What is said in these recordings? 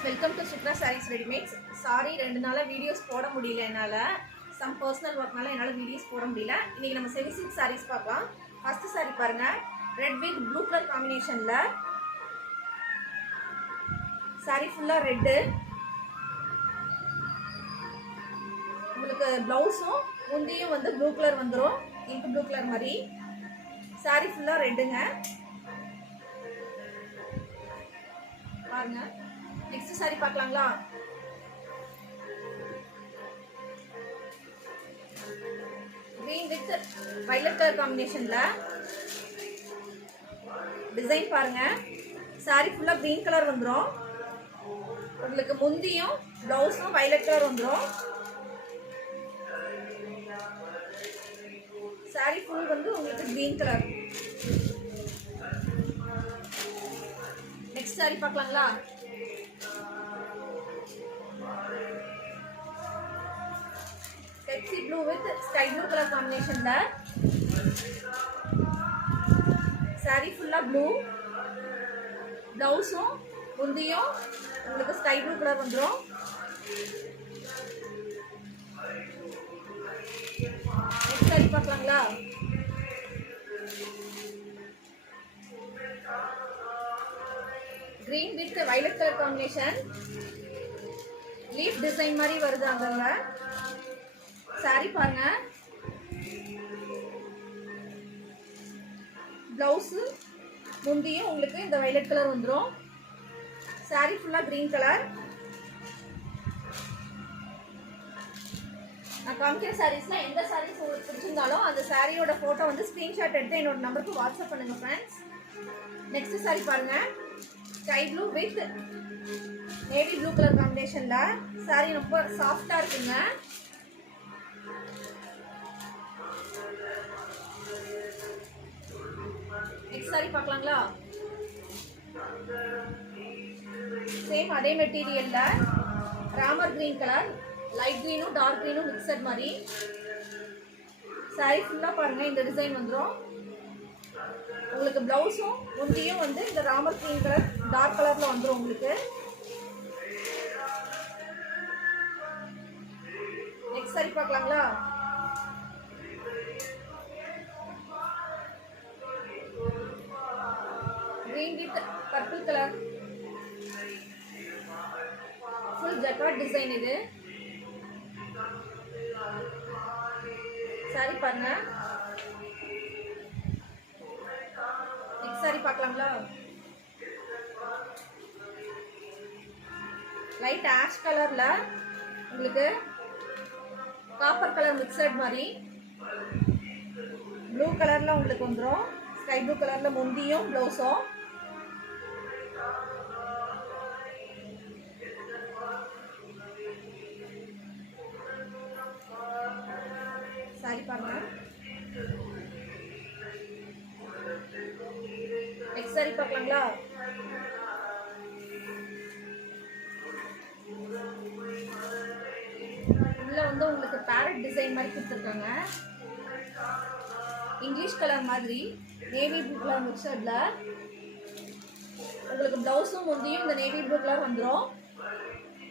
friends, welcome to Sutra Sarees Readymades. Sorry, 2 நாளா வீடியோஸ் போட முடியல என்னால. Some personal workனால என்னால வீடியோஸ் போட முடியல. இன்னைக்கு நம்ம semi silk sarees பார்க்கலாம். First saree பாருங்க. Red with blue color combinationல. Saree full red. உங்களுக்கு ப்ளவுஸும் முந்தியும் வந்து ப்ளூ கலர் வந்துரும். இங்க் ப்ளூ கலர் மாதிரி. Saree full ரெட்ங்க. பாருங்க. Next saree பார்க்கலாங்களா? Green with violet color combinationல டிசைன் பாருங்க. saree full green color வந்துரும். உங்களுக்கு முந்தியும் ப்ளவுஸும் violet color வந்துரும். saree full வந்து உங்களுக்கு green color. Next saree பார்க்கலாங்களா? Pepsi blue with sky blue color combination la saree full blue blouse mundiyum ungalku sky blue color vandrum next saree paakalaங்களா green with violet color combination leaf design மாதிரி வருது அங்கங்க saree பாருங்க blouse முந்தியும் உங்களுக்கு இந்த violet color வந்துரும் saree full green color நான் காமிக்கிற sareesல எந்த sarees உங்களுக்கு பிடிச்சிருந்தாலும் அந்த சாரியோட போட்டோ வந்து ஸ்கிரீன்ஷாட் எடுத்து என்னோட நம்பருக்கு வாட்ஸ்அப் பண்ணுங்க फ्रेंड्स next saree பாருங்க sky blue with navy blue color combinationல saree ரொம்ப சாஃப்ட்டா இருக்குங்க next saree பார்க்கலாங்களா சேம் அதே மெட்டீரியல்ல ராமர் கிரீன் கலர் லைட் கிரீனும் டார்க் கிரீனும் மிக்சட் மாதிரி saree ஃபுல்லா பாருங்க இந்த டிசைன் வந்துரும் உங்களுக்கு ப்ளவுஸும் முந்தியும் வந்து இந்த ராமர் கிரீன் கலர் டார்க் கலர்ல வந்துரும் உங்களுக்கு next saree பார்க்கலாங்களா green with purple color full jacquard design இது saree பாருங்க next saree பார்க்கலாங்களா light ash கலர்ல உங்களுக்கு காப்பர் கலர் மிக்சட் மாதிரி ப்ளூ கலர்ல உங்களுக்கு வந்துரும் ஸ்கை ப்ளூ கலர்ல முந்தியும் ப்ளவுஸும் saree பாருங்க next saree பார்க்கலாங்களா உள்ள வந்து உங்களுக்கு பேரட் டிசைன் மாதிரி கொடுத்துருக்காங்க இங்கிலீஷ் கலர் மாதிரி நேவி ப்ளூ கலர் மிக்சர்ல உங்களுக்கு ப்ளவுஸும் முந்தியும் இந்த நேவி ப்ளூ கலர் வந்துடும்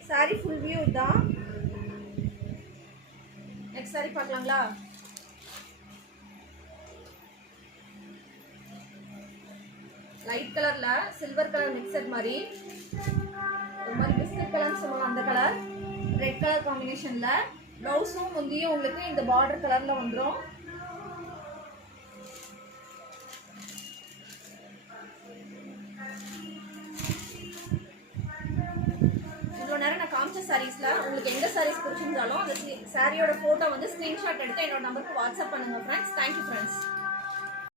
saree ஃபுல் வியூ தான் next saree பார்க்கலாங்களா லைட் கலர்ல சில்வர் கலர் மிக்சட் மாதிரி ஒரு மாதிரி பிஸ்கட் கலர்னு சொல்லுவாங்க அந்த கலர் ரெட் கலர் காம்பினேஷன்ல ப்ளவுஸும் முந்தியும் உங்களுக்கு இந்த பார்டர் கலர்ல வந்துடும் இவ்வளோ நேரம் நான் காமிச்ச சாரீஸ்ல உங்களுக்கு எந்த சாரீஸ் பிடிச்சிருந்தாலும் அந்த சாரியோட போட்டோ வந்து ஸ்கிரீன்ஷாட் எடுத்து என்னோட நம்பருக்கு வாட்ஸ்அப் பண்ணுங்க ஃப்ரெண்ட்ஸ் தேங்க்யூ ஃப்ரெண்ட்ஸ்